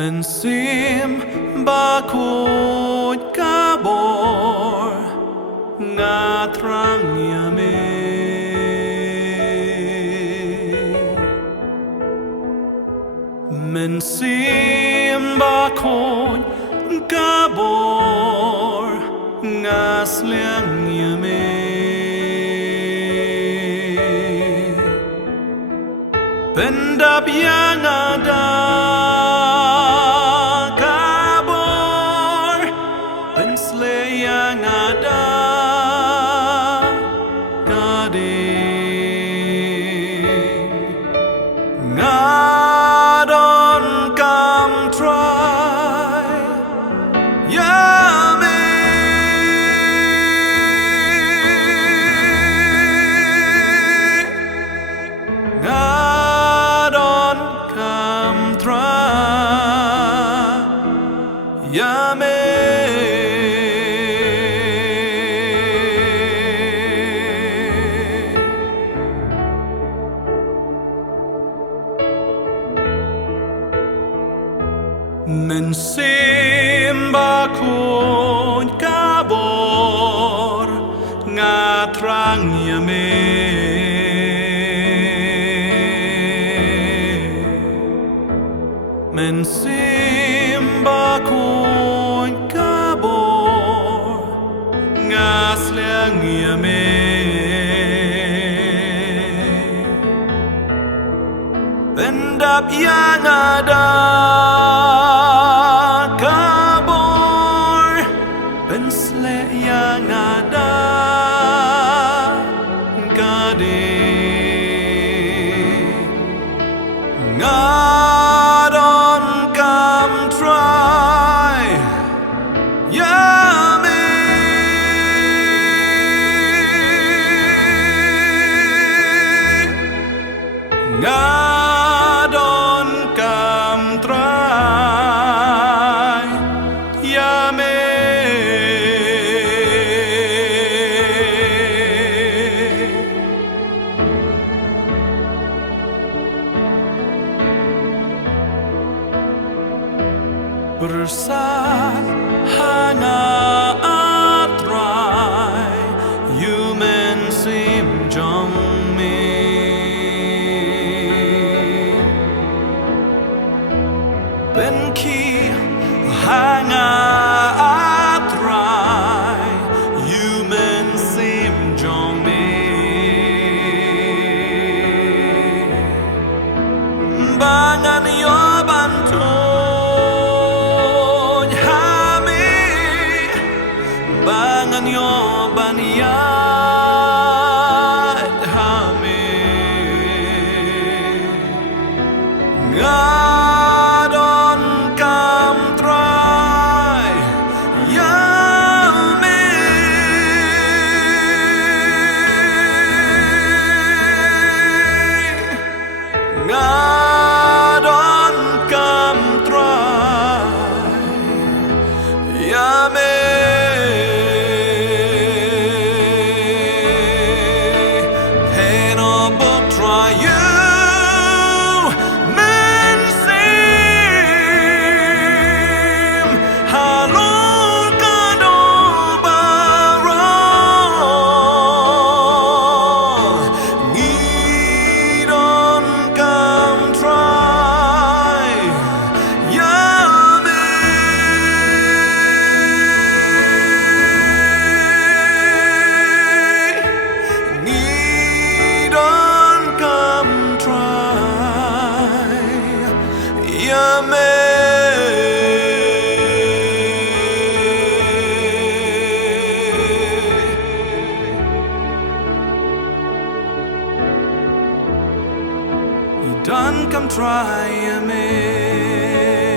Men sim bakut kabor ngatrang yame Men sim bakut kabor ngasliang yame Pendap yang ada kabor Pensle yang ada gading Ngadon kam try Yame Yame Men sim bakun kabor ngatrang yame Men sim bakun kabor ngasliang yame Pendap yang ada kabor Pensle yang ada gading Ngadon kam try Yame Ngadon kam try Yame Bersat hanga atrai Yumen sim jong me Ben ki hanga atrai Yumen sim jong me Bangan yo bantu Bangan yo baniyad hame Ngadon kam try Yame Ngadon kam try Yame Don't come try me